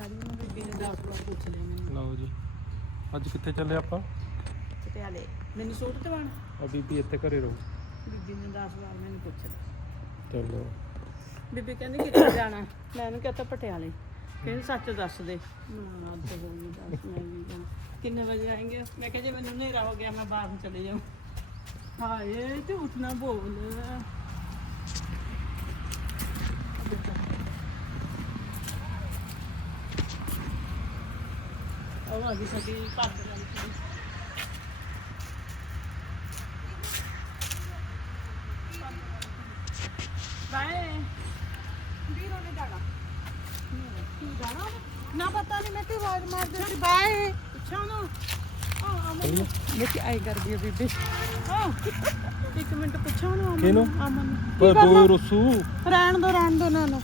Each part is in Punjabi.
ਜਾ ਰਹੀ ਹਾਂ ਬੀਬੀ ਨੇ 10 ਵਾਰ ਪੁੱਛ ਲਿਆ ਮੈਨੂੰ। ਲਓ ਜੀ। ਅੱਜ ਕਿੱਥੇ ਚੱਲੇ ਆਪਾਂ? ਪਟਿਆਲੇ। ਮੈਨੂੰ ਸੂਟ ਦਵਾਣ ਆ ਬੀਬੀ ਇੱਥੇ ਘਰੇ ਰਹੂ। ਬੀਬੀ ਨੇ 10 ਵਾਰ ਮੈਨੂੰ ਪੁੱਛ ਲਿਆ ਚਲੋ। ਬੀਬੀ ਕਹਿੰਦੀ ਕਿੱਥੇ ਜਾਣਾ? ਮੈਂ ਉਹਨੂੰ ਕਹਤਾ ਪਟਿਆਲੇ। ਕਹਿੰਦੀ ਸੱਚ ਦੱਸ ਦੇ। ਨਾ ਅੱਜ ਹੋ ਗਈ ਦੱਸ ਮੈਂ ਵੀ ਜਾਣਾ। ਕਿੰਨੇ ਵਜੇ ਆਏਂਗੇ? ਮੈਂ ਕਿਹਾ ਜੇ ਮੈਨੂੰ ਹਨੇਰਾ ਹੋ ਗਿਆ ਮੈਂ ਬਾਹਰ ਨੂੰ ਚਲੇ ਜਾਊਂ। ਹਾਏ ਝੂਠ ਨਾ ਬੋਲ। ਉਹ ਆ ਗਈ ਸਾਡੀ ਘਰ ਦੇ ਨਾਲ ਬਾਏ। ਵੀਰੋ ਨੇ ਜਾਣਾ। ਕੀ ਜਾਣਾ ਨਾ ਪਤਾ ਨਹੀਂ ਮੈਂ ਕਿ ਆਵਾਜ਼ ਮਾਰਦੇ ਸੀ। ਬਾਏ। ਪੁੱਛਾਂ ਨਾ। ਆ ਅਮਨ ਮੈਂ ਕਿ ਆਈ ਕਰਦੀ ਹੈ ਬੀਬੀ। ਆ ਇੱਕ ਮਿੰਟ ਪੁੱਛਾਂ ਨਾ ਅਮਨ ਕਿਹਨੂੰ? ਅਮਨ ਨੂੰ। ਕੀ ਕਰਨਾ? ਦੋ ਰਸੂ। ਰਹਿਣ ਦੋ ਰਹਿਣ ਦੋ ਨਾ ਨੂੰ ਨਾ।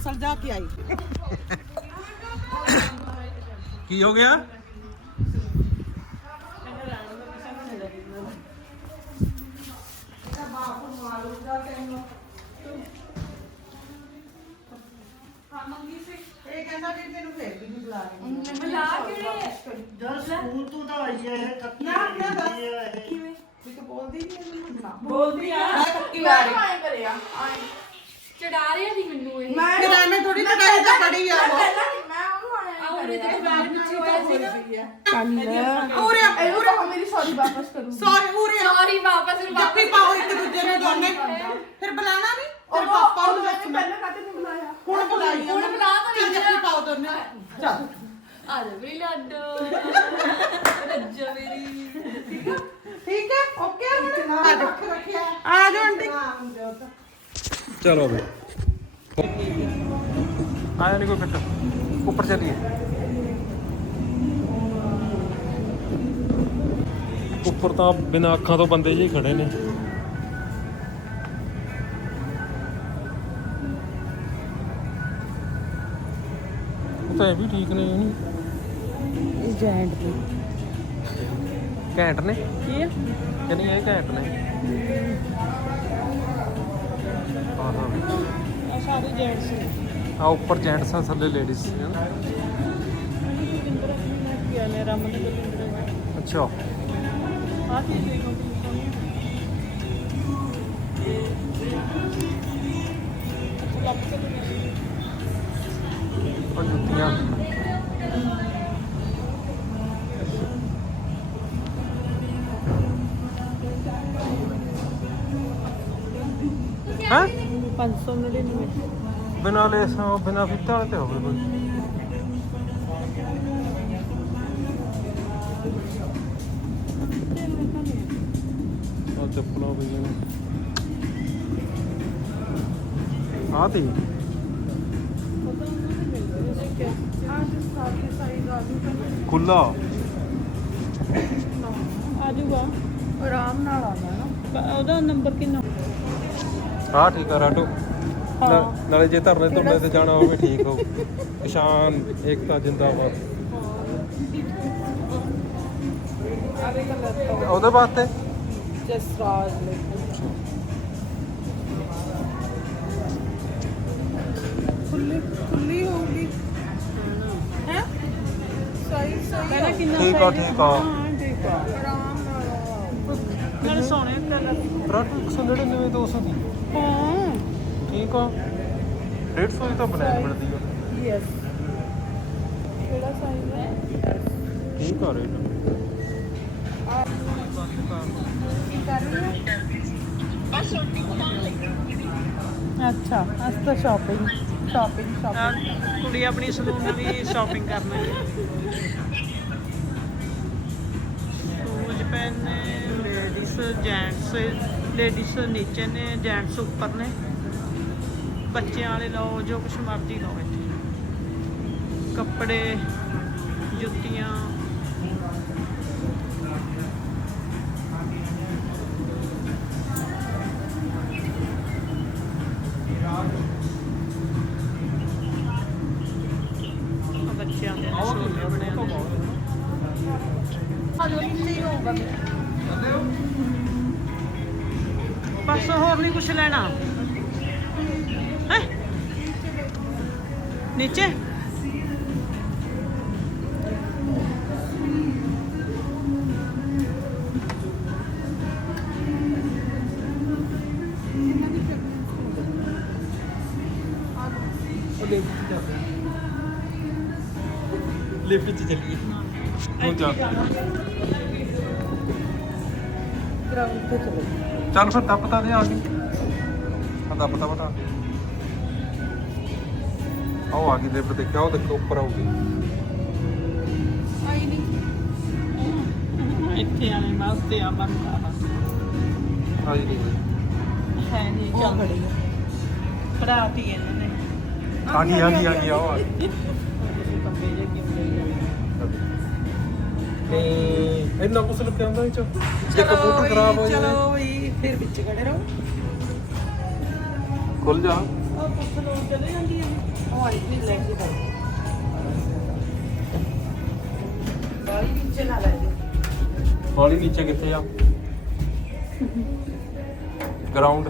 ਉਹ ਸਲਝਾ ਕੇ ਆਈ। ਕੀ ਹੋ ਗਿਆ? ਇਹ ਕਹਿੰਦਾ ਵੀ ਤੈਨੂੰ ਫੇਰ ਵੀ ਨਹੀਂ ਬੁਲਾ ਰਹੀ। ਬੁਲਾ ਕਿਹੜੇ ਜਦ ਸਕੂਲ ਤੋਂ ਤਾਂ ਆਈ ਹੈ ਕੱਤੀ ਨਾ, ਨਾ, ਬਸ। ਹੈ ਕਿਵੇਂ? ਵੀ ਤੂੰ ਬੋਲਦੀ ਨਹੀਂ ਨਾ ਬੋਲਦੀ ਆ। ਮੈਂ ਕੱਕੀ ਮੈਂ ਵਾਰੀ ਆਏ ਕਰਿਆ ਆਏ। ਚੜਾ ਰਿਹਾ ਸੀ ਮੈਨੂੰ ਇਹ। ਮੈਂ ਫਿਰ ਐਵੇਂ ਥੋੜੀ ਲੜਾਈ ਤਾਂ ਬੜੀ ਆ ਉਹ। ਪਹਿਲਾਂ ਨਹੀਂ ਮੈਂ ਉਹਨੂੰ ਆਇਆ ਆਉਰੇ ਤੇ ਬਾਹਰ ਪਿੱਛੇ ਹੋਇਆ ਸੀ ਨਾ ਉਰੇ ਆ, ਇਹ ਉਹ ਮੇਰੀ ਸੌਰੀ ਵਾਪਸ ਕਰੂੰ ਸੌਰੀ ਉਰੇ ਆ। ਸੌਰੀ ਵਾਪਸ ਜੱਫੀ ਪਾਓ ਇੱਕ ਦੂਜੇ ਨੂੰ ਦੋਨੇ। ਫਿਰ ਬੁਲਾਣਾ ਨਹੀਂ? ਤੇਰੇ ਪਾਪਾ ਨੂੰ ਦੱਸ ਮੈਂ ਪਹਿਲਾਂ ਕਾਤੇ ਨਹੀਂ ਬੁਲਾਇਆ? ਹੁਣ ਬੁਲਾਈ ਹੁਣ ਬੁਲਾ ਤਾਂ ਲਿਆ। ਜੱਫੀ ਪਾਓ ਦੋਨੇ। ਚੱਲ। ਆ ਜਾ ਮੇਰੀ ਲੱਡੋ। ਰੱਜਾ ਮੇਰੀ। ਠੀਕ ਹੈ? ਓਕੇ ਹੁਣ? ਆ ਜਾ ਆ ਜਾ ਆਂਟੀ। ਚਲੋ ਬਈ ਆਇਆ ਨਹੀਂ ਕੋਈ ਫਿੱਟ। ਉੱਪਰ ਚੱਲੀਏ। ਉੱਪਰ ਤਾਂ ਬਿਨਾਂ ਅੱਖਾਂ ਤੋਂ ਬੰਦੇ ਜਿਹੇ ਖੜੇ ਨੇ। ਤਾਂ ਇਹ ਵੀ ਠੀਕ ਨੇ ਨਹੀਂ ਜੈਂਟ ਦੀ ਘੈਂਟ ਨੇ? ਕੀ ਆ? ਕਿ ਨਹੀਂ ਇਹ ਘੈਂਟ ਨੇ। ਹਾਂ ਹਾਂ ਸਾਰੇ ਜੈਂਟਸ ਆ ਉੱਪਰ ਜੈਂਟਸ ਆ, ਥੱਲੇ ਲੇਡੀਜ਼ ਨੇ। ਨੇ ਰਮਨ ਦੇ ਅੱਛਾ। ਆ ਕੀ ਦੇਖੋ ਜੁੱਤੀਆਂ। ਬਿਨਾਂ ਲੇਸ ਬਿਨਾਂ ਫਿੱਤਾ ਵਾਲੇ ਤੇ ਹੋਵੇ ਕੋਈ। ਆ ਚੱਪਲਾਂ ਪਈਆਂ ਨੇ ਆ ਦੀ ਖੁੱਲਾ ਆਜੂਗਾ। ਆਰਾਮ ਨਾਲ ਆ ਜਾਣਾ ਉਹਦਾ ਨੰਬਰ ਕਿੰਨਾ? ਆ ਠੀਕ ਆ ਰਾਟੋ। ਨਾ- ਨਾਲੇ ਜੇ ਧਰਨੇ ਧੁਰਨੇ ਤੇ ਜਾਣਾ ਹੋਵੇ ਠੀਕ ਹੋ ਕਿਸਾਨ ਏਕਤਾ ਜਿੰਦਾਬਾਦ। ਆਵੇ ਕਲਰ ਤੋਂ? ਉਹਦੇ ਵਾਸਤੇ ਜਸਰਾਜ ਖੁੱਲੀ ਖੁੱਲੀ ਹੋਊਗੀ। ਹੈ? ਸਹੀ ਸਹੀ ਪਹਿਲਾਂ ਕਿੰਨਾ ਠੀਕ ਆ, ਠੀਕ ਆ। ਹਾਂ ਠੀਕ ਆ। ਆਰਾਮ ਨਾਲ। ਨਾਲੇ ਸੋਹਣੇ ਕਲਰ ਰਾਟੋ 199 200 ਦੀ। ਹਾਂ। ਠੀਕ ਆ 150 ਦੀ ਤਾਂ ਬਲੈਕ ਮਿਲਦੀ ਆ। ਯੈਸ ਕਿਹੜਾ ਸਾਈਜ਼ ਹੈ? ਠੀਕ ਆ ਰੇਟ ਕੀ ਕਰ ਰਹੀ ਹੈ? ਅੱਛਾ ਅੱਜ ਤਾਂ ਸ਼ਾਪਿੰਗ ਸ਼ਾਪਿੰਗ ਸ਼ਾਪਿੰਗ ਕੁੜੀ ਆਪਣੀ ਸਲੂਨ ਦੀ ਸ਼ਾਪਿੰਗ ਕਰਨਾ ਹੈ ਸ਼ੂਜ਼ ਪਹਿਨੇ ਲੇਡੀਜ਼ ਜੈਂਟਸ ਲੇਡੀਜ਼ ਨੀਚੇ ਨੇ ਜੈਂਟਸ ਉੱਪਰ ਨੇ। ਬੱਚਿਆਂ ਵਾਲੇ ਲਓ ਜੋ ਕੁਛ ਮਰਜ਼ੀ ਲਓ ਇੱਥੇ। ਕੱਪੜੇ ਜੁੱਤੀਆਂ। ਬੱਚਿਆਂ ਹੋਰ ਨਹੀਂ ਕੁਛ ਲੈਣਾ। ਨੀਚੇ। ਲਿਫਟ ਚ ਚੱਲੀਏ। ਹੁਣ ਚੱਲ ਗਰਾਊਂਡ ਤੇ ਚਲੋ। ਚੱਲ ਫਿਰ ਟੱਪ ਤਾਂ ਦੇ ਆ ਗਈ ਆ ਟੱਪ ਟੱਪ ਤਾਂ ਆਓ ਆ ਗਈ ਲਿਫਟ ਦੇਖਿਆ ਉਹ ਦੇਖੋ ਉੱਪਰ ਆਉਗੀ ਆਈ ਨਹੀਂ। ਇੱਥੇ ਆਣੇ ਵਾਸਤੇ ਆ ਬੰਦਾ। ਆਈ ਨਹੀਂ ਹੈ ਨਹੀਂ ਚੱਲ। ਖੜੀ ਖੜਾਤੀ ਇਹਨਾਂ ਨੇ। ਗਈ ਆ ਗਈ ਆਓ ਆ ਤੇ ਇੰਨਾ ਕੁਛ ਲੱਗਿਆ ਹੁੰਦਾ ਇਹ ਚ ਜੇ ਕੰਪਿਊਟਰ ਖਰਾਬ ਹੋ ਜਾਵੇ ਚਲੋ ਵੀ ਫਿਰ ਵਿੱਚ ਖੜੇ ਰਹੋ। ਖੁੱਲ ਜਾ। ਉਹ ਪੁੱਛ ਲੋ ਚਲੇ ਜਾਂਦੀ ਹੈ ਉਹ ਆਈ ਨਹੀਂ ਲੈ ਕੇ ਬਾਈ ਵਿੱਚ ਨਾ ਲੈ ਜਾਓ। ਹੌਲੀ ਨੀਚੇ ਕਿੱਥੇ ਆ? ਗਰਾਊਂਡ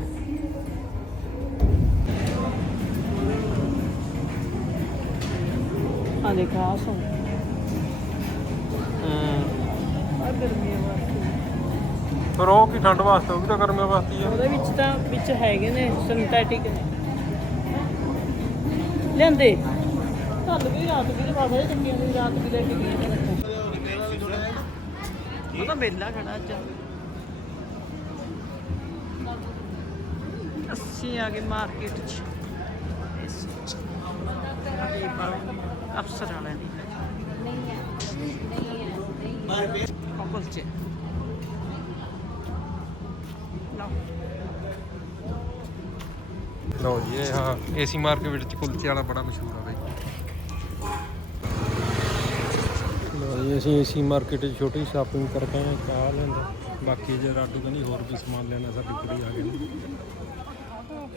ਆ ਦੇਖ ਆ ਸੋ। ਗਰਮੀ ਪਰ ਉਹ ਕੀ ਠੰਡ ਵਾਸਤੇ? ਉਹ ਵੀ ਤਾਂ ਗਰਮੀਆਂ ਵਾਸਤੇ ਹੀ ਆ। ਉਹਦੇ ਵਿੱਚ ਤਾਂ ਵਿੱਚ ਹੈਗੇ ਨੇ ਸਿੰਥੈਟਿਕ ਨੇ। ਲੈਂਦੇ ਕੱਲ ਵੀ ਰਾਤ ਵੀ ਲਵਾ ਦੇ ਚੰਗੀਆਂ ਦੀ ਰਾਤ ਵੀ ਲੈ ਕੇ ਗਏ ਨੇ ਉਹ ਤਾਂ ਮੇਲਾ ਖੜਾ ਅੱਜ। ਅਸੀਂ ਆ ਗਏ ਮਾਰਕੀਟ ਚ। ਅਫਸਰ ਵਾਲਿਆਂ ਦੀ। ਲਓ। ਲਓ ਜੀ ਇਹ ਹਾਂ ਏਸੀ ਮਾਰਕੀਟ ਵਿੱਚ ਕੁਲਚੇ ਵਾਲਾ ਬੜਾ ਮਸ਼ਹੂਰ ਆ ਬਈ। ਲਓ ਜੀ ਅਸੀਂ ਏਸੀ ਮਾਰਕੀਟ 'ਚ ਛੋਟੀ ਸ਼ਾਪਿੰਗ ਕਰਕੇ ਆਏ ਚਾਹ ਲੈਂਦਾ ਬਾਕੀ ਜੇ ਰਾਡੂ ਕਹਿੰਦੀ ਹੋਰ ਵੀ ਸਮਾਨ ਲੈਣਾ ਸਾਡੀ ਕੁੜੀ ਆ ਗਈ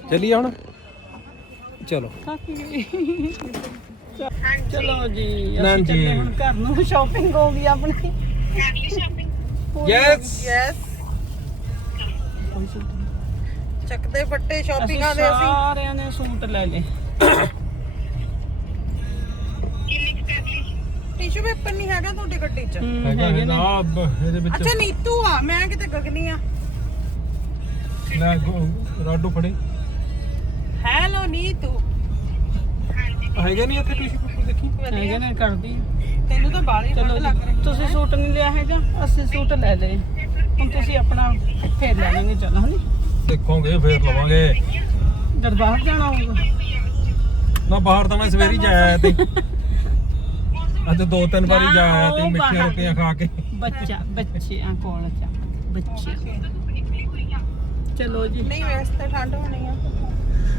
ਚੱਲੀਏ ਹੁਣ? ਚਲੋ। ਚਲੋ ਜੀ ਨਾ ਅਸੀਂ ਜੀ। ਚੱਲੇ ਹੁਣ ਘਰ ਨੂੰ ਸ਼ਾਪਿੰਗ ਹੋ ਗਈ ਆਪਣੀ। Family shopping Yes. ਯੈਸ ਚੱਕਦੇ ਫੱਟੇ ਸ਼ਾਪਿੰਗਾਂ ਦੇ ਅਸੀਂ। ਸਾਰਿਆਂ ਨੇ ਸੂਟ ਲੈ ਲਏ। ਟਿਸ਼ੂ ਪੇਪਰ ਨਹੀਂ ਹੈਗਾ ਤੁਹਾਡੀ ਗੱਡੀ 'ਚ? ਹੈਗਾ ਨੇ। ਆ ਇਹਦੇ ਵਿੱਚ। ਅੱਛਾ ਨੀਤੂ ਆ ਮੈਂ ਕਿਤੇ ਗਗਨੀ ਆ। ਲੈ ਗੋ- ਰਾਡੂ ਫੜੇ। ਹੈਲੋ ਨੀਤੂ। ਹੈਗੇ ਨਹੀਂ ਇੱਥੇ ਟਿਸ਼ੂ ਪੇਪਰ ਦੇਖੀ? ਹੈਗੇ ਨੇ ਕਰਦੀ ਤੈਨੂੰ ਤਾਂ ਚਲੋ ਠੰਡ ਲੱਗ ਰਹੀ ਤੁਸੀਂ ਸੂਟ ਨਹੀਂ ਲਿਆ ਹੈਗਾ? ਅਸੀਂ ਸੂਟ ਲੈ ਲਏ। ਹੁਣ ਤੁਸੀਂ ਆਪਣਾ ਫੇਰ ਲੈ ਲੈਣਗੇ ਚਲੋ ਹਨੀ? ਦੇਖੋਗੇ ਫੇਰ ਲਵਾਂਗੇ। ਜਦ ਬਾਹਰ ਜਾਣਾ ਹੋਊਗਾ। ਨਾ ਬਾਹਰ ਤਾਂ ਮੈਂ ਸਵੇਰੀ ਜਾਇਆ ਤੇ ਅੱਜ ਦੋ ਤਿੰਨ ਵਾਰੀ ਜਾਇਆ ਤੇ ਮਿੱਠੀਆਂ। ਰੋਟੀਆਂ ਖਾ ਕੇ। ਬੱਚਾ ਬੱਚਿਆਂ ਕੋਲ ਜਾ ਬੱਚੇ। ਚਲੋ ਜੀ। ਨਹੀਂ ਵੈਸੇ ਤਾਂ ਠੰਡ ਹੋਣੀ ਆ।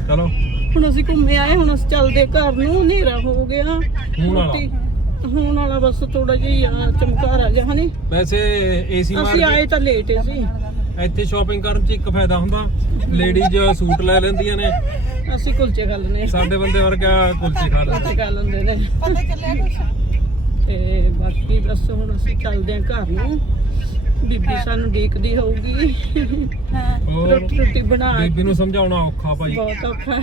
ਚਲੋ। ਹੁਣ ਅਸੀਂ ਘੁੰਮੇ ਆਏ ਹੁਣ ਅਸੀਂ ਚੱਲਦੇ ਘਰ ਨੂੰ ਹਨੇਰਾ ਹੋ ਗਿਆ। ਹੁਣ ਵਾਲਾ। ਰੋਟੀ ਹੁਣ ਵਾਲਾ ਬਸ ਥੋੜਾ ਜਿਹਾ ਚਮਕਾਰ ਆ ਗਿਆ ਹਨੀ। ਵੈਸੇ ਏਸੀ ਅਸੀਂ ਆਏ ਤਾਂ ਲੇਟ ਸੀ। ਇੱਥੇ ਸ਼ਾਪਿੰਗ ਕਰਨ 'ਚ ਇੱਕ ਫਾਇਦਾ ਹੁੰਦਾ ਲੇਡੀਜ਼ ਸੂਟ ਲੈ ਲੈਂਦੀਆਂ ਨੇ। ਅਸੀਂ ਕੁਲਚੇ ਖਾ ਲੈਂਦੇ ਸਾਡੇ ਬੰਦੇ ਵਰਗਾ ਕੁਲਚੇ ਖਾ ਲੈਂਦੇ। ਕੁਲਚੇ ਖਾ ਲੈਂਦੇ ਨੇ। ਪਤਾ ਚੱਲਿਆ ਕੁਛ? ਤੇ ਬਾਕੀ ਬਸ ਹੁਣ ਅਸੀਂ ਚੱਲਦੇ ਆਂ ਘਰ ਨੂੰ। ਬੀਬੀ ਸਾਨੂੰ ਦੇਖਦੀ ਹੋਊਗੀ। ਹੋਰ? ਰੋਟੀ ਰੋਟੀ ਬਣਾ ਬੀਬੀ ਨੂੰ ਸਮਝਾਉਣਾ ਔਖਾ ਭਾਈ। ਬਹੁਤ ਔਖਾ ਹੈ।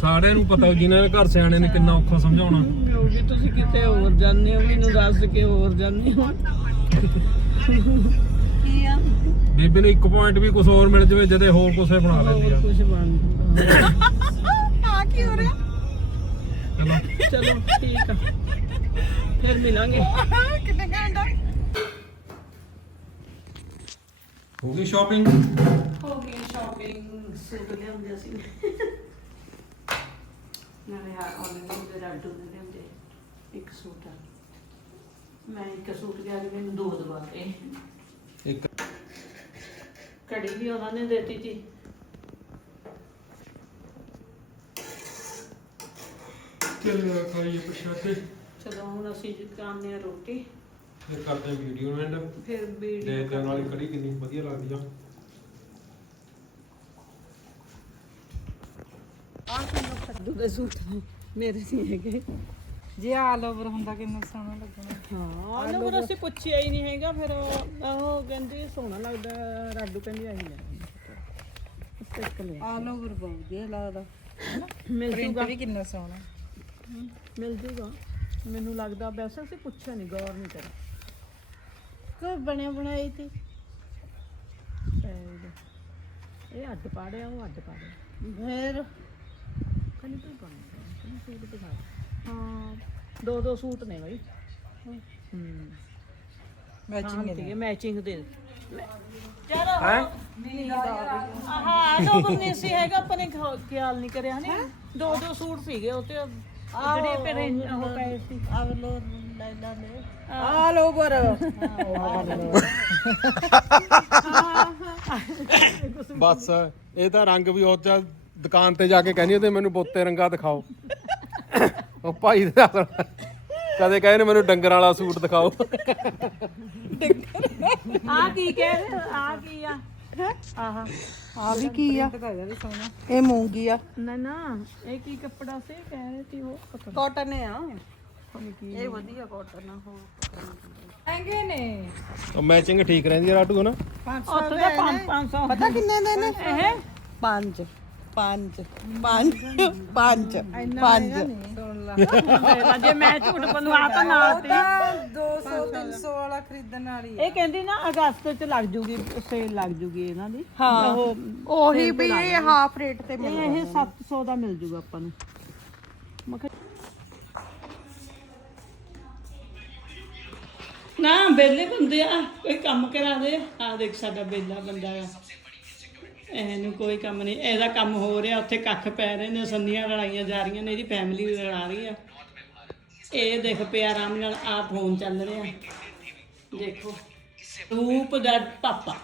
ਸਾਰਿਆਂ ਨੂੰ ਪਤਾ ਜਿਨ੍ਹਾਂ ਦੇ ਘਰ ਸਿਆਣੇ ਨੇ ਕਿੰਨਾ ਔਖਾ ਸਮਝਾਉਣਾ। ਤੁਸੀਂ ਕਿਤੇ ਹੋਰ ਜਾਂਦੇ ਹੋ ਮੈਨੂੰ ਦੱਸ ਕੇ ਹੋਰ ਜਾਂਦੇ ਹੋ। ਕੀ ਆ ਬੀਬੀ ਨੂੰ ਇੱਕ ਪੁਆਇੰਟ ਵੀ ਕੁਝ ਹੋਰ ਮਿਲ ਜਵੇ ਜਦੇ ਹੋਰ ਕੁਛ ਬਣਾ ਲੈਂਦੀ ਹੋਰ ਆ। ਕੁਝ ਬਣ ਆ ਕੀ ਹੋ ਰਿਹਾ? ਚਲੋ। ਚਲੋ ਠੀਕ ਆ। ਫਿਰ ਮਿਲਾਂਗੇ। ਕਿੰਨੇ ਘੰਟਾ ਹੋ ਗਈ ਸ਼ਾਪਿੰਗ ਹੋ ਗਈ ਸ਼ਾਪਿੰਗ ਸੂਟ ਲਿਆਉਂਦੇ ਅਸੀਂ। ਨਾਲੇ ਆ ਆਨਲਾਈਨ ਦੇ ਰਾਡੂ ਦੇ ਲਿਆਉਂਦੇ ਇੱਕ ਸੂਟ ਆ। ਮੈਂ ਇੱਕ ਸੂਟ ਗਿਆ ਜੀ ਮੈਨੂੰ ਦੋ ਦਵਾਤੇ ਇੱਕ ਕੜੀ ਵੀ ਉਹਨਾਂ ਨੇ ਦਿੱਤੀ ਸੀ ਚੱਲ ਖਾਈਏ ਪ੍ਰਸ਼ਾਦੇ। ਚਲੋ ਹੁਣ ਅਸੀਂ ਜੀ ਖਾਂਦੇ ਆ ਰੋਟੀ। ਫਿਰ ਕਰਦੇ ਆ ਵੀਡੀਓ ਐਂਡ ਫਿਰ ਵੀਡੀਓ ਨਾਲ ਹੀ ਕੜੀ ਕਿੰਨੀ ਵਧੀਆ ਲੱਗਦੀ ਆ। ਕੱਦੂ ਦੇ ਸੂਟ ਮੇਰੇ ਸੀ ਹੈਗੇ। ਜੇ ਆਲ ਓਵਰ ਹੁੰਦਾ ਕਿੰਨਾ ਸੋਹਣਾ ਲੱਗਣਾ। ਹਾਂ ਉਹਨਾਂ ਨੂੰ ਅਸੀਂ ਪੁੱਛਿਆ ਹੀ ਨਹੀਂ ਹੈਗਾ ਫਿਰ ਉਹ ਕਹਿੰਦੀ ਸੋਹਣਾ ਲੱਗਦਾ ਰਾਡੂ ਕਹਿੰਦੀ ਆਹੀ ਲੈ ਇੱਕ ਲੈ ਆਲ ਓਵਰ ਬਹੁਤ ਵਧੀਆ ਲੱਗਦਾ। ਮਿਲ ਪ੍ਰਿੰਟ ਜੂਗਾ। ਵੀ ਕਿੰਨਾ ਸੋਹਣਾ। ਮਿਲ ਜੂਗਾ। ਮੈਨੂੰ ਲੱਗਦਾ ਵੈਸੇ ਅਸੀਂ ਪੁੱਛਿਆ ਨਹੀਂ ਗੌਰ ਨਹੀਂ ਕਰਿਆ। ਕੋ ਬਣਿਆ ਬਣਾਈ ਤੇ? ਸ਼ਾਇਦ ਇਹ ਅੱਡ ਪਾੜਿਆ ਉਹ ਅੱਡ ਪਾੜਿਆ। ਫੇਰ? ਕਨੀ ਕੋਈ ਬਣਦਾ ਕਨੀ ਸੂਟ ਦਿਖਾ ਹਾਂ। ਦੋ ਦੋ ਸੂਟ ਨੇ ਬਈ। ਹੂੰ। ਮੈਚਿੰਗ ਮੈਚਿੰਗ ਮੈਚਿੰਗ ਦੇ ਹੈ? ਹਾਂ ਦੋ ਬੰਨੇ ਸੀ ਹੈਗਾ ਆਪਾਂ ਨੇ ਖਿਆ- ਖਿਆਲ ਨਹੀਂ ਕਰਿਆ ਨੇ ਦੋ ਦੋ ਸੂਟ ਸੀਗੇ ਉਹ ਤੇ ਜਿਹੜੇ ਪਰੇ ਉਹ ਪਏ ਸੀ। ਆਵਲੋ ਲੈਲਾ ਨੇ ਆਲ ਓਵਰ ਬਸ ਇਹ ਤਾਂ ਰੰਗ ਵੀ ਉਹ ਦੁਕਾਨ ਤੇ ਜਾ ਕੇ ਕਹਿੰਦੀ ਤੇ ਮੈਨੂੰ ਬੋਤੇ ਰੰਗਾ ਦਿਖਾਓ। ਉਹ ਭਾਈ ਦਾ ਕਦੇ ਕਹੇ ਨੇ ਮੈਨੂੰ ਡੰਗਰ ਵਾਲਾ ਸੂਟ ਦਿਖਾਓ। ਆ ਕੀ ਕਹਿ ਰਹੇ ਆ ਕੀ ਆ? ਆਹਾ। ਆ ਵੀ ਕੀ ਆ? ਇਹ ਮੂੰਗੀ ਆ। ਨਾ ਨਾ ਇਹ ਕੀ ਕੱਪੜਾ ਸੀ? ਕਹਿ ਰਹੇ ਸੀ ਉਹ ਪਤਾ ਕਾਟਨ ਆ। ਇਹ ਵਧੀਆ ਕਾਟਨ ਆ ਹੋਰ ਮਹਿੰਗੇ ਨੇ। ਉਹ ਮੈਚਿੰਗ ਠੀਕ ਰਹਿੰਦੀ ਹੈ ਰਾਟੂ ਹਨਾ? 500 ਉੱਥੇ ਦਾ 5 500 ਪਤਾ ਕਿੰਨੇ ਦੇ ਨੇ? ਇਹ ਪੰਜ ਪੰਜ ਪੰਜ ਪੰਜ। ਜੇ ਮੈਂ ਝੂਠ ਆ ਤਾਂ ਨਾਲ ਤੇ। 200 300 ਵਾਲਾ ਖਰੀਦਣ ਵਾਲੀ ਇਹ ਕਹਿੰਦੀ ਨਾ ਅਗਸਤ ਚ ਲੱਗ ਜੂਗੀ ਸੇਲ ਲੱਗ ਜੂਗੀ ਇਹਨਾਂ ਦੀ। ਹਾਂ। ਉਹ ਉਹੀ ਵੀ ਇਹ ਹਾਫ ਰੇਟ ਤੇ ਮਿਲ ਇਹ ਇਹ 700 ਦਾ ਮਿਲ ਜੂਗਾ ਆਪਾਂ ਨੂੰ। ਨਾ ਬੇਲੇ ਬੰਦੇ ਆ ਕੋਈ ਕੰਮ ਕਰਾ ਦੇ। ਆ ਦੇਖ ਸਾਡਾ ਬੇਲਾ ਬੰਦਾ ਆ। ਇਹਨੂੰ ਕੋਈ ਕੰਮ ਨਹੀਂ। ਇਹਦਾ ਕੰਮ ਹੋ ਰਿਹਾ ਉੱਥੇ ਕੱਖ ਪੈ ਰਹੇ ਨੇ ਸੰਨੀਆਂ ਲੜਾਈਆਂ ਜਾ ਰਹੀਆਂ ਨੇ ਇਹਦੀ ਫੈਮਿਲੀ ਵੀ ਲੜਾ ਰਹੀ ਆ। ਇਹ ਦੇਖ ਪਿਆ ਆਰਾਮ ਨਾਲ ਆ ਫੋਨ ਚੱਲ ਰਿਹਾ। ਦੇਖੋ। ਰੂਪ ਦਾ ਪਾਪਾ।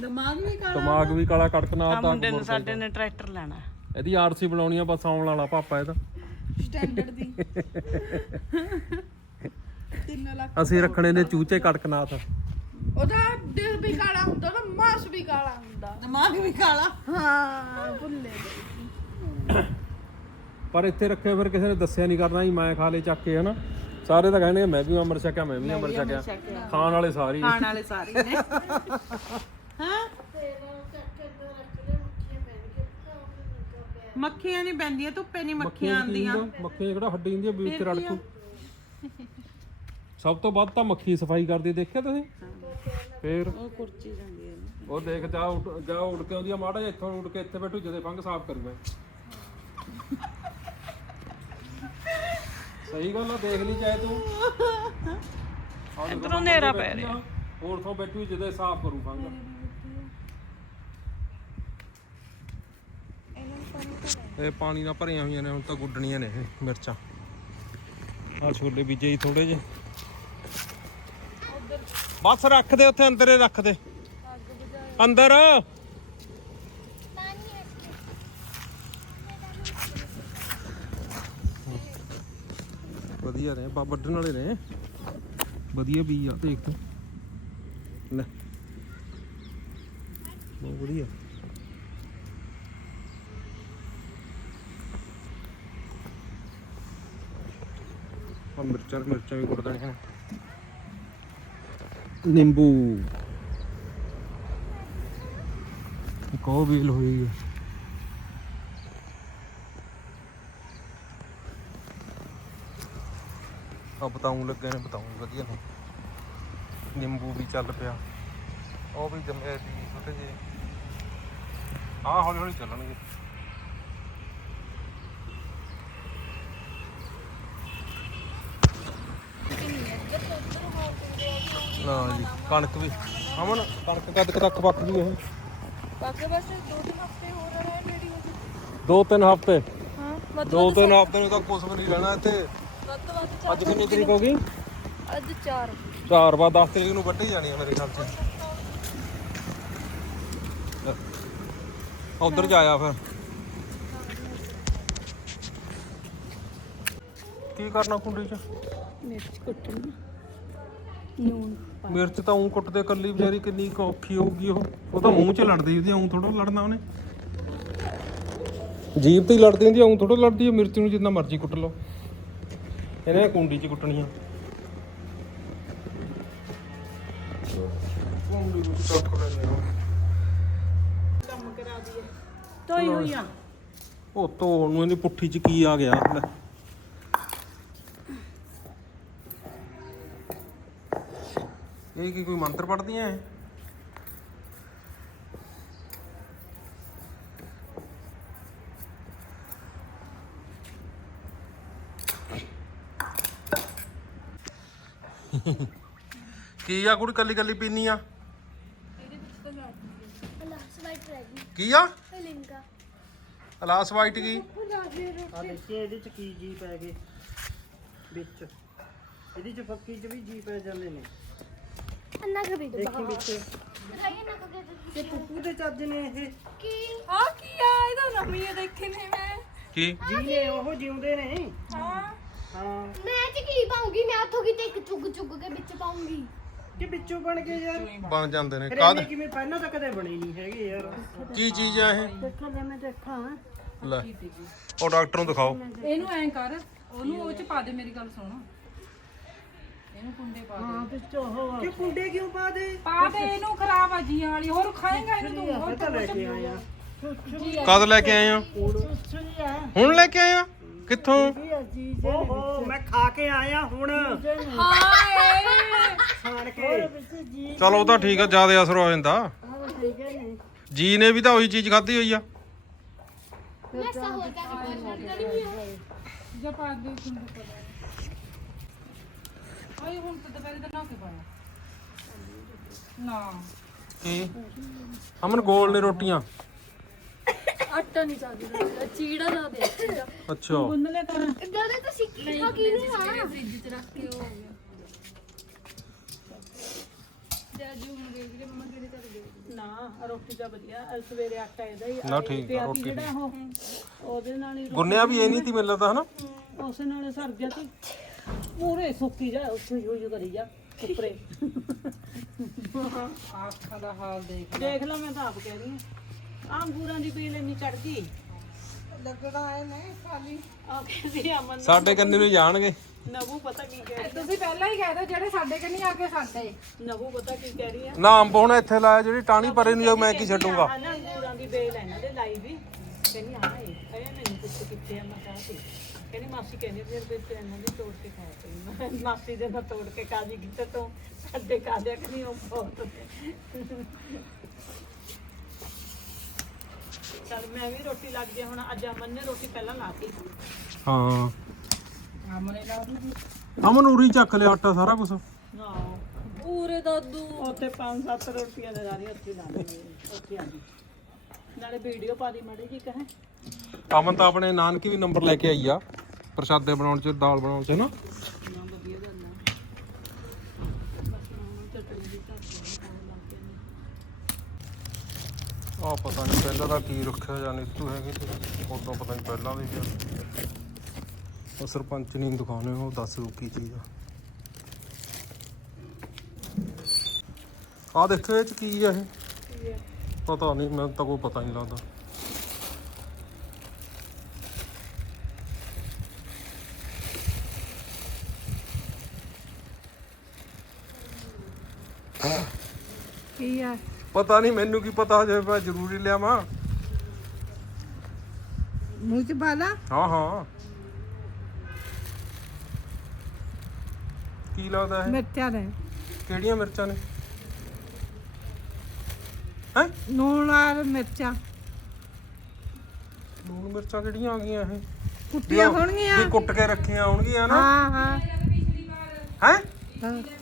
ਦਿਮਾਗ ਵੀ ਕਾ ਦਿਮਾਗ ਵੀ ਕਾਲਾ ਕੜਕਣਾ ਆ ਤਾਂ ਮੁੰਡੇ ਨੂੰ ਸਾਡੇ ਨੇ ਟਰੈਕਟਰ ਲੈਣਾ। ਇਹਦੀ ਆਰਸੀ ਬਣਾਉਣੀ ਆ ਬਸ ਆਉਣ ਵਾਲਾ ਪਾਪਾ ਇਹਦਾ। ਸਟੈਂਡਰਡ ਦੀ। 3 ਲੱਖ ਅਸੀਂ ਰੱਖਣੇ ਨੇ ਚੂਚੇ ਕੜਕਨਾਥ। ਉਹਦਾ ਦਿਲ ਵੀ ਕਾਲਾ ਹੁੰਦਾ ਉਹਦਾ ਮਾਸ ਵੀ ਕਾਲਾ ਹੁੰਦਾ। ਦਿਮਾਗ ਵੀ ਕਾਲਾ। ਹਾਂ ਭੁੱਲੇ ਪਰ ਇੱਥੇ ਰੱਖੇ ਫਿਰ ਕਿਸੇ ਨੇ ਦੱਸਿਆ ਨਹੀਂ ਕਰਨਾ ਜੀ ਮੈਂ ਖਾ ਲੇ ਚੱਕ ਕੇ ਹਨਾ। ਸਾਰੇ ਤਾਂ ਕਹਿੰਦੇ ਮੈਂ ਵੀ ਅੰਮ੍ਰਿਤ ਛਕਿਆ ਮੈਂ ਵੀ ਅੰਮ੍ਰਿਤ ਛਕਿਆ। ਖਾਣ ਵਾਲੇ ਸਾਰੇ ਹੀ। ਖਾਣ ਵਾਲੇ ਸਾਰੇ ਨੇ। ਮੱਖੀਆਂ ਨਹੀਂ ਪੈਂਦੀਆਂ ਧੁੱਪੇ ਨਹੀਂ ਮੱਖੀਆਂ ਆਉਂਦੀਆਂ। ਮੱਖੀਆਂ ਕਿਹੜਾ ਹੱਡੀ ਹੁੰਦੀ ਆ ਬੀਚ ਤੇ ਰੜਕੂ ਸਭ ਤੋਂ ਵੱਧ ਤਾਂ ਮੱਖੀ ਸਫ਼ਾਈ ਕਰਦੀ ਦੇਖਿਆ ਤੁਸੀਂ? ਫੇਰ ਉਹ ਕੁਰਚੀ ਜਾਂਦੀ ਹੈ ਉਹ ਦੇਖ ਜਾ ਉੱਡ- ਜਾ ਉੱਡ ਕੇ ਆਉਂਦੀ ਆ ਮਾੜਾ ਜਿਹਾ ਇੱਥੋਂ ਉੱਡ ਕੇ ਇੱਥੇ ਬੈਠੂ ਜਦੇ ਫੰਗ ਸਾਫ਼ ਕਰੂ ਮੈਂ ਸਹੀ ਗੱਲ ਆ ਦੇਖ ਲਈ ਚਾਹੇ ਤੂੰ। ਇਧਰੋਂ ਨੇਰਾ ਪੈ ਰਿਹਾ। ਹੋਰ ਤੋਂ ਬੈਠੂ ਜਦੇ ਸਾਫ਼ ਕਰੂ ਫੰਗ ਇਹ ਪਾਣੀ ਨਾਲ ਭਰੀਆਂ ਹੋਈਆਂ ਨੇ ਹੁਣ ਤਾਂ ਗੁੱਡਣੀਆਂ ਨੇ ਇਹ ਮਿਰਚਾਂ। ਆ ਛੋਲੇ ਬੀਜੇ ਥੋੜੇ ਜਿਹੇ। ਬਸ ਰੱਖ ਦੇ ਉੱਥੇ, ਅੰਦਰ ਹੀ ਰੱਖ ਦੇ। ਅੰਦਰ। ਵਧੀਆ ਨੇ, ਬਾ, ਵੱਢਣ ਵਾਲੇ ਨੇ। ਵਧੀਆ ਬੀਜ ਆ, ਦੇਖ ਤੂੰ। ਲੈ। ਬਹੁਤ ਵਧੀਆ। ਮਿਰਚਾਂ ਮਿਰਚਾਂ ਵੀ ਕੁੱਟ ਦੇਣੀਆਂ ਨੇ। ਨਿੰਬੂ। ਇੱਕ ਉਹ ਵੀਲ ਹੋਈ ਹੈ ਆ। ਬਤਾਉਂ ਲੱਗੇ ਨੇ ਬਤਾਉਂ ਵਧੀਆ ਨੇ। ਨਿੰਬੂ ਵੀ ਚੱਲ ਪਿਆ। ਉਹ ਵੀ ਜੰਮੇ ਦੀ ਛੋਟੇ ਜਿਹੇ। ਆ ਹੌਲੀ ਹੌਲੀ ਚੱਲਣਗੇ। ਨਾ ਜੀ ਕਣਕ ਵੀ। ਅਮਨ ਕਣਕ ਕਦ ਕੁ ਤੱਕ ਪੱਕ ਜੂ ਇਹ? ਬਾਕੀ ਬਸ ਦੋ ਤਿੰਨ ਹਫ਼ਤੇ ਹੋਰ ਰਹਿਣਾ ਮੇਰੀ ਦੋ ਤਿੰਨ ਹਫ਼ਤੇ? ਹਾਂ ਵੱਧ ਦੋ ਤਿੰਨ ਹਫ਼ਤੇ ਨੂੰ ਤਾਂ ਕੁਝ ਵੀ ਨਹੀਂ ਰਹਿਣਾ ਇੱਥੇ। ਵੱਧ ਤੋਂ ਵੱਧ ਅੱਜ ਕਿੰਨੀ ਤਰੀਕ ਹੋ ਗਈ? ਚਾਰ- ਅੱਜ 4 ਚਾਰ ਬਾਅਦ 10 ਤਰੀਕ ਨੂੰ ਵੱਢੀ ਜਾਣੀ ਆ ਮੇਰੇ ਖਿਆਲ ਚ। ਉਧਰ ਜਾਇਆ ਫਿਰ। ਕੀ ਕਰਨਾ ਕੁੰਡੀ ਚ? ਮਿਰਚ ਕੁੱਟਣੀ। ਮਿਰਚ ਤਾਂ ਉਂ ਕੁੱਟਦੇ ਕੱਲੀ ਵਿਚਾਰੀ ਕਿੰਨੀ ਕੁ ਔਖੀ ਹੋਊਗੀ ਉਹ। ਉਹ ਤਾਂ ਮੂੰਹ 'ਚ ਲੜਦੀ ਉਹਦੀ ਉਂ ਥੋੜਾ ਲੜਨਾ ਉਹਨੇ। ਜੀਭ ਤੇ ਹੀ ਲੜਦੀ ਹੁੰਦੀ ਉਂ ਥੋੜਾ ਲੜਦੀ ਹੈ ਮਿਰਚ ਨੂੰ ਜਿੰਨਾ ਮਰਜ਼ੀ ਕੁੱਟ ਲਓ। ਇਹਨੇ ਕੁੰਡੀ 'ਚ ਕੁੱਟਣੀ ਆ। ਕੁੰਡੀ ਵਿੱਚ ਕੁੱਟ ਲੈਣੇ ਕਰਾ ਦਈਏ। ਤੋਈ ਹੋਈ ਆ। ਉਹ ਧੋਣ ਨੂੰ ਇਹਦੀ ਪੁੱਠੀ ਚ ਕੀ ਆ ਗਿਆ। ਲੈ ਇਹ ਕੀ ਕੋਈ ਮੰਤਰ ਪੜਦੀਆਂ ਐ ਕੀ ਆ ਕੁੜੀ ਕੱਲੀ ਕੱਲੀ ਪੀਨੀ ਆ? ਕੀ ਆ? ਲਿੰਗਾ ਅਲਾਸ ਵਾਈਟ ਕੀ? ਆ ਦੇਖੀਏ ਇਹਦੇ ਚ ਕੀ ਜੀ ਪੈ ਗਏ। ਵਿੱਚ। ਇਹਦੀ ਚ ਫੱਕੀ ਚ ਵੀ ਜੀ ਪੈ ਜਾਂਦੇ ਨੇ। ਦੋ ਦੇਖੀ ਵਿੱਚ ਦਿਖਾਈਏ ਨਾ ਕਬੀ ਇਹ ਪੁੱਪੂ ਦੇ ਚੱਜ ਨੇ ਇਹ। ਕੀ? ਆ ਕੀ ਆ? ਇਹਦਾ ਨਵੀਂ ਆ ਦੇਖੇ ਨੇ ਮੈਂ। ਕੀ? ਜੀ ਨੇ ਉਹ ਜਿਉਂਦੇ ਨੇ। ਹਾਂ। ਹਾਂ। ਮੈਂ ਚ ਕੀ ਪਾਉਂਗੀ? ਮੈਂ ਉੱਥੋਂ ਕਿਤੇ ਇੱਕ ਚੁੱਗ ਚੁੱਗ ਕੇ ਵਿੱਚ ਪਾਉਂਗੀ। ਕਿ ਵਿੱਚੋਂ ਬਣ ਗਏ ਯਾਰ। ਬਣ ਜਾਂਦੇ ਨੇ। ਫਿਰ ਕਾਦ ਇਹਨੇ ਕਿਵੇਂ ਪਹਿਲਾਂ ਤਾਂ ਕਦੇ ਬਣੇ ਨਹੀਂ ਹੈਗੇ ਯਾਰ। ਕੀ ਚੀਜ਼ ਆ ਇਹ? ਦੇਖੋ ਲੈ ਮੈਂ ਦੇਖਾਂ। ਲੈ। ਉਹ ਡਾਕਟਰ ਨੂੰ ਦਿਖਾਓ। ਇਹਨੂੰ ਐਂ ਕਰ। ਉਹਨੂੰ ਉਹ ਚ ਪਾ ਦੇ ਮੇਰੀ ਗੱਲ ਸੁਣ। ਇਹਨੂੰ ਕੁੰਡੇ ਪਾ ਦੇ। ਹਾਂ ਵਿੱਚ ਉਹ ਕਿ ਕੁੰਡੇ ਕਿਉਂ ਪਾ ਦੇ? ਪਾ ਦੇ ਇਹਨੂੰ ਖਰਾਬ ਆ ਜੀਆਂ ਵਾਲੀ। ਹੋਰ ਖਾਏਗਾ ਇਹਨੂੰ ਤੂੰ ਇਹ ਹੋਰ ਤਾਂ ਲੈ ਕੇ ਆਇਆ ਕਦ ਲੈ ਕੇ ਆਏ ਆ ਸੁਣੀ ਆ ਹੁਣ ਲੈ ਕੇ ਆਏ ਆ ਕਿੱਥੋਂ? ਓਹੋ ਮੈਂ ਖਾ ਕੇ ਆਇਆ ਹੁਣ। ਹਾਏ। ਚਲ ਉਹ ਤਾਂ ਠੀਕ ਆ ਜ਼ਿਆਦਾ ਅਸਰ ਹੋ ਜਾਂਦਾ। ਜੀ ਨੇ ਵੀ ਤਾਂ ਉਹੀ ਚੀਜ਼ ਖਾਧੀ ਹੋਈ ਆ। ਜੇ ਪਾ ਦੇ। ਦੇ ਆਏ ਹੁਣ ਤਾਂ ਦੁਪਹਿਰੇ ਦਾ ਨਾ ਕੇ ਪਾਇਆ। ਨਾ। ਕੀ? ਅਮਨ ਗੋਲ ਨੇ ਰੋਟੀਆਂ। ਆਟਾ ਨਹੀਂ ਚਾਹੀਦਾ ਚੀੜਾ ਨਾ ਦੇ। ਚੀੜਾ ਅੱਛਾ ਇਦਾਂ ਦੇ ਤਾਂ ਸਿੱਕੀ ਖਾ ਕੀ ਨਹੀਂ ਹਾਂ ਫ੍ਰਿਜ ਚ ਰੱਖ ਕੇ ਉਹ ਹੋ ਗਿਆ। ਜਾਜੂ ਹੁਣ ਦੇਖ ਰਹੇ ਮੰਮਾ ਕਿਹੜੇ ਕਰ ਗਏ ਨਾ। ਰੋਟੀ ਤਾਂ ਵਧੀਆ ਅਹ ਸਵੇਰੇ ਆਟਾ ਇਹਦਾ ਹੀ ਨਾ ਠੀਕ ਆ ਰੋਟੀ ਜਿਹੜਾ ਉਹ ਉਹਦੇ ਨਾਲ ਹੀ ਗੁੰਨਿਆ ਵੀ ਇਹ ਨਹੀਂ ਤੀ ਮਿਲਦਾ ਹਨਾ? ਉਸੇ ਨਾਲ ਸਰ ਗਿਆ ਤੇ ਪੂਰੇ ਸੁੱਕੀ ਜਾ ਉੱਥੇ ਹੀ ਹੋਈ ਕਰੀ ਜਾ ਉੱਪਰੇ ਆਖਾਂ ਦਾ ਹਾਲ ਦੇਖ ਦੇਖ ਲਓ ਮੈਂ ਤਾਂ ਆਪ ਕਹਿ ਰਹੀ ਹਾਂ। ਆਹ ਅੰਗੂਰਾਂ ਦੀ ਪੀਲ ਇੰਨੀ ਚੜ ਗਈ। ਲੱਗਣਾ ਹੈ ਨਹੀਂ ਖਾਲੀ। ਆ ਕਹਿੰਦੀ ਅਮਨ ਸਾਡੇ ਕੰਨੇ ਨੂੰ ਜਾਣਗੇ। ਨਵੂ ਪਤਾ ਕੀ ਕਹਿ ਰਹੀ ਤੁਸੀਂ ਪਹਿਲਾਂ ਹੀ ਕਹਿ ਦਿਓ ਜਿਹੜੇ ਸਾਡੇ ਕੰਨੀ ਆ ਕੇ ਸਾਡੇ ਨਵੂ ਪਤਾ ਕੀ ਕਹਿ ਰਹੀ ਆ? ਨਾ ਅੰਬ ਹੁਣ ਇੱਥੇ ਲਾਇਆ ਜਿਹੜੀ ਟਾਣੀ ਪਰੇ ਨੂੰ ਜਾ ਮੈਂ ਕੀ ਛੱਡੂਗਾ। ਆ ਨਾ ਅੰਗੂਰਾਂ ਦੀ ਬੇਲ ਹੈ ਇਹਨਾਂ ਦੇ ਲਾਈ ਵੀ। ਕਹਿੰਦੀ ਹਾਂ ਇਹ ਇਹ ਮੈਨੂੰ ਪੁੱਛ ਕਿੱਥੇ ਆ ਮੈਂ ਕਿਹਾ ਸੀ ਕਹਿੰਦੀ ਮਾਸੀ ਕਹਿੰਦੀ ਫਿਰ ਤੇ ਤੇ ਇਹਨਾਂ ਦੀ ਤੋੜ ਕੇ ਖਾਇਆ ਕਰੀ ਮਾਸੀ ਦੇ ਨਾਲ ਤੋੜ ਕੇ ਕਾਜੀ ਕਿਤੇ ਤੋਂ ਸਾਡੇ ਕਾਜਿਆ ਕਿ ਨਹੀਂ ਉਹ ਬਹੁਤ। ਚਲ ਮੈਂ ਵੀ ਰੋਟੀ ਲੱਗ ਗਿਆ ਹੁਣ ਅੱਜ ਅਮਨ ਨੇ ਰੋਟੀ ਪਹਿਲਾਂ ਲਾਤੀ ਹਾਂ। ਆਮਨੇ ਲਾ ਦੂਗੀ ਅਮਨ ਉਰੀ ਚੱਕ ਲਿਆ ਆਟਾ ਸਾਰਾ ਕੁਝ ਨਾ ਪੂਰੇ ਦਾਦੂ ਉੱਥੇ 5-7 ਰੋਟੀਆਂ ਦੇ ਰਾਣੀ ਉੱਥੇ ਲਾ ਦੇ ਉੱਥੇ ਆ ਜੀ ਨਾਲੇ ਵੀਡੀਓ ਪਾ ਦੀ ਮੜੀ ਜੀ ਕਹੇ। ਅਮਨ ਤਾਂ ਆਪਣੇ ਨਾਨਕੀ ਵੀ ਨੰਬਰ ਲੈ ਕੇ ਆਈ ਆ। ਪ੍ਰਸ਼ਾਦੇ ਬਣਾਉਣ ਚ ਦਾਲ ਬਣਾਉਣ ਚ ਨਾ? ਆ ਪਤਾ ਨਹੀਂ ਪਹਿਲਾਂ ਦਾ ਕੀ ਰੱਖਿਆ ਜਾਂ ਨੀਤੂ ਹੈਗੀ ਤੇ ਉਦੋਂ ਪਤਾ ਨਹੀਂ ਪਹਿਲਾਂ ਵੀ ਪਿਆ ਉਹ ਸਰਪੰਚ ਨਹੀਂ ਦੁਕਾਨੇ ਉਹ ਦੱਸ ਦੂ ਕੀ ਚੀਜ਼ ਆ। ਆ ਦੇਖੋ ਇਹ ਚ ਕੀ ਆ ਇਹ? ਪਤਾ ਨਹੀਂ ਮੈਨੂੰ ਤਾਂ ਕੋਈ ਪਤਾ ਨਹੀਂ ਲੱਗਦਾ। ਕੀ ਆ? ਪਤਾ ਨਹੀਂ ਮੈਨੂੰ ਕੀ ਪਤਾ ਜੇ ਮੈਂ ਜ਼ਰੂਰੀ ਲਿਆਵਾਂ। ਮੂੰਹ ਚ ਬਾਲਾ ਹਾਂ ਹਾਂ। ਕੀ ਲੱਗਦਾ ਇਹ? ਮਿਰਚਾਂ ਨੇ। ਕਿਹੜੀਆਂ ਮਿਰਚਾਂ ਨੇ? ਹੈ? ਨੂਣ ਨਾਲ ਮਿਰਚਾਂ। ਲੂਣ ਮਿਰਚਾਂ ਕਿਹੜੀਆਂ ਆ ਗਈਆਂ ਇਹ? ਕੁੱਟੀਆਂ ਹੋਣਗੀਆਂ। ਵੀ ਕੁੱਟ ਕੇ ਰੱਖੀਆਂ ਹੋਣਗੀਆਂ ਨਾ। ਹਾਂ ਹਾਂ। ਹੈ? ਹਾਂ।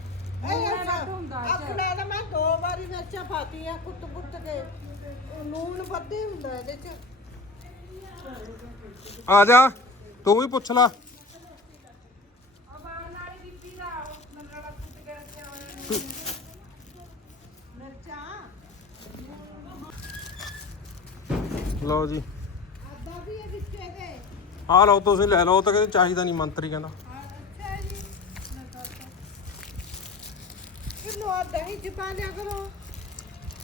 ਆਪਣੇ ਤਾਂ ਮੈਂ ਦੋ ਵਾਰੀ ਮਿਰਚਾਂ ਪਾਤੀਆਂ ਕੁੱਟ ਕੁੱਟ ਕੇ। ਉਹ ਲੂਣ ਵੱਧੇ ਹੁੰਦਾ ਇਹਦੇ ਚ। ਆ ਜਾ ਤੂੰ ਵੀ ਪੁੱਛ ਲੈ। ਲਓ ਜੀ। ਆ ਲਓ ਤੁਸੀਂ ਲੈ ਲਓ ਤਾਂ ਕਹਿੰਦੇ ਚਾਹੀਦਾ ਨਹੀਂ ਮੰਤਰੀ ਕਹਿੰਦਾ। ਕਿਲੋ ਦਹੀਂ ਚ ਪਾ ਲਿਆ ਕਰੋ।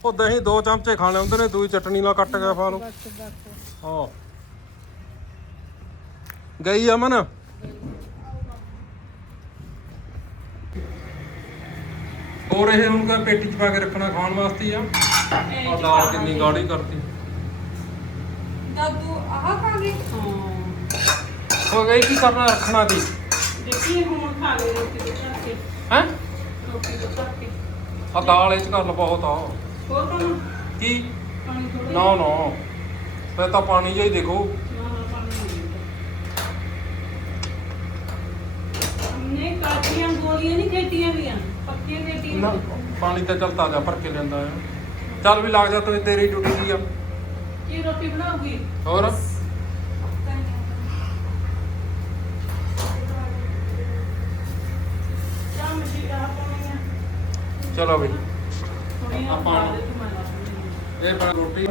ਉਹ ਦਹੀਂ ਦੋ ਚਮਚੇ ਖਾਣੇ ਹੁੰਦੇ ਨੇ ਦੂਈ ਚਟਣੀ ਨਾਲ ਕੱਟ ਕੇ ਖਾ ਲਓ। ਹਾਂ। ਗਈ ਅਮਨ? ਹੋਰ ਇਹ ਹੁਣ ਕਾ ਪੇਟੀ ਚ ਪਾ ਕੇ ਰੱਖਣਾ ਖਾਣ ਵਾਸਤੇ ਹੀ ਆ? ਆ ਦਾਲ ਕਿੰਨੀ ਗਾੜੀ ਕਰਤੀ। ਦਾਦੂ ਆਹ ਖਾ ਗਏ? ਹੋ। ਗਈ ਕੀ ਕਰਨਾ ਰੱਖਣਾ ਦੀ ਦੇਖੀਏ ਹੁਣ ਖਾ ਲੈ ਰੋਟੀ ਦੇ ਕੇ ਹੈ? ਰੋਟੀ ਦੇ ਕੇ ਆ ਦਾਲ ਇਹ ਚ ਕਰ ਲ ਬਹੁਤ ਆ ਪਾਣੀ ਕੀ ਨਾ ਨਾ। ਮੈਂ ਤਾਂ ਪਾਣੀ ਜਿਹਾ ਹੀ ਦੇਖੋ। ਪਾਣੀ ਤਾਂ ਚੱਲ ਤਾਜ਼ਾ ਭਰ ਕੇ ਲੈਂਦਾ ਆ। ਚੱਲ ਵੀ ਲੱਗ ਜਾ ਤੂੰ ਤੇਰੀ ਡਿਊਟੀ ਕੀ ਆ। ਕੀ ਰੋਟੀ ਬਣਾਉਗੀ? ਹੋਰ? ਚਲੋ ਬਈ ਆਪਾਂ ਇਹ ਬਣ ਰੋਟੀ।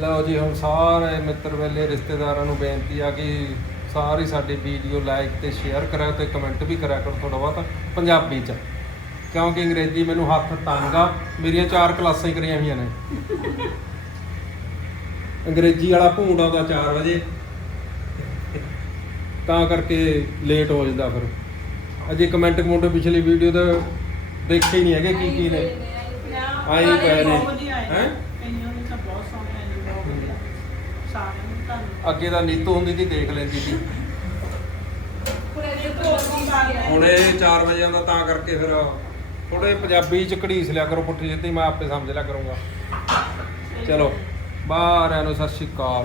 ਲਓ ਜੀ ਹੁਣ ਸਾਰੇ ਮਿੱਤਰ ਵੇਲੇ ਰਿਸ਼ਤੇਦਾਰਾਂ ਨੂੰ ਬੇਨਤੀ ਆ ਕਿ ਸਾਰੀ ਸਾਡੀ ਵੀਡੀਓ ਲਾਈਕ ਤੇ ਸ਼ੇਅਰ ਕਰਿਆ ਤੇ ਕਮੈਂਟ ਵੀ ਕਰਿਆ ਕਰੋ ਥੋੜਾ ਬਹੁਤ ਪੰਜਾਬੀ ਚ। ਕਿਉਂਕਿ ਅੰਗਰੇਜ਼ੀ ਮੈਨੂੰ ਹੱਥ ਤੰਗ ਆ ਮੇਰੀਆਂ ਚਾਰ ਕਲਾਸਾਂ ਹੀ ਕਰੀਆਂ ਹੋਈਆਂ ਨੇ। ਅੰਗਰੇਜ਼ੀ ਵਾਲਾ ਭੂੰਡ ਆਉਂਦਾ 4 ਵਜੇ ਤਾਂ ਕਰਕੇ ਲੇਟ ਹੋ ਜਾਂਦਾ ਫਿਰ। ਅਜੇ ਕਮੈਂਟ ਕਮੈਂਟ ਪਿਛਲੀ ਵੀਡੀਓ ਦਾ ਦੇਖੇ ਹੀ ਨਹੀਂ ਹੈਗੇ ਕੀ ਕੀ ਨੇ। ਆਈ ਪਏ ਨੇ। ਹੈ? ਅੱਗੇ ਤਾਂ ਨੀਤੂ ਹੁੰਦੀ ਸੀ, ਦੇਖ ਲੈਂਦੀ ਸੀ। ਇਹ ਤੋਂ ਹੁਣ ਇਹ 4 ਵਜੇ ਆਉਂਦਾ, ਤਾਂ ਕਰਕੇ ਫਿਰ ਥੋੜੇ ਪੰਜਾਬੀ ਚ ਘੜੀਸ ਲਿਆ ਕਰੋ ਪੁੱਠੀ ਸਿੱਧੀ, ਮੈਂ ਆਪੇ ਸਮਝ ਲਿਆ ਕਰੂੰਗਾ। ਚਲੋ ਬਾਹਰ ਨੂੰ ਸਤਿ ਸ਼੍ਰੀ ਅਕਾਲ।